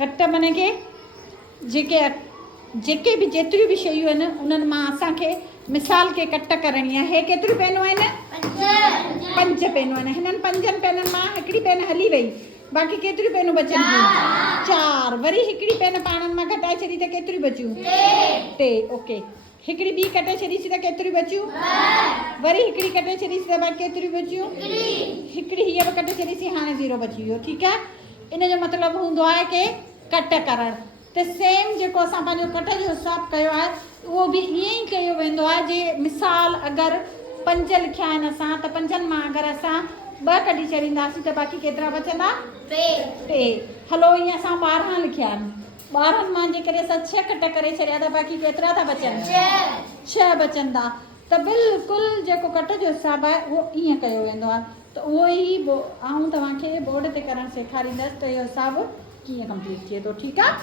कट माने के जेके भी जेतिरियूं बि शयूं आहिनि उन्हनि मां असांखे मिसाल के कट करणी आहे। हे केतिरियूं पेनूं आहिनि? 5 पेनूं आहिनि। हिननि 5 पेननि मां हिकिड़ी पेन हली वई, बाक़ी केतिरियूं पेनूं बचनि थियूं? 4। वरी हिकिड़ी पेन पाणनि मां घटाए छॾी त केतिरियूं बचियूं? 3। ओके। हिकिड़ी ॿी कटे छॾीसीं त केतिरियूं बचियूं? वरी हिकिड़ी कटे छॾीसीं त बाक़ी केतिरियूं बचियूं? हिकिड़ी हीअ बि कटे छॾीसीं, हाणे 0 बची वियो। ठीकु आहे, इन जो मतिलबु हूंदो आहे कि कट करणु। त सेम जेको असां पंहिंजो कट जो हिसाबु कयो आहे उहो बि ईअं ई कयो वेंदो आहे। जे मिसाल अगरि 5 लिखिया आहिनि असां, त 5 मां अगरि असां 2 कढी छॾींदासीं त बाक़ी केतिरा बचंदा? 3। हलो ईअं असां 12 लिखिया आहिनि, 12 मां जेकॾहिं असां 6 कट करे छॾिया त बाक़ी केतिरा था बचनि? 6 बचंदा। त बिल्कुलु जेको कट जो हिसाबु आहे उहो ईअं कयो वेंदो आहे। त उहो ई आउं तव्हांखे बोर्ड ते करणु सेखारींदसि त इहो हिसाबु कीअं कंप्लीट थिए थो। ठीकु आहे?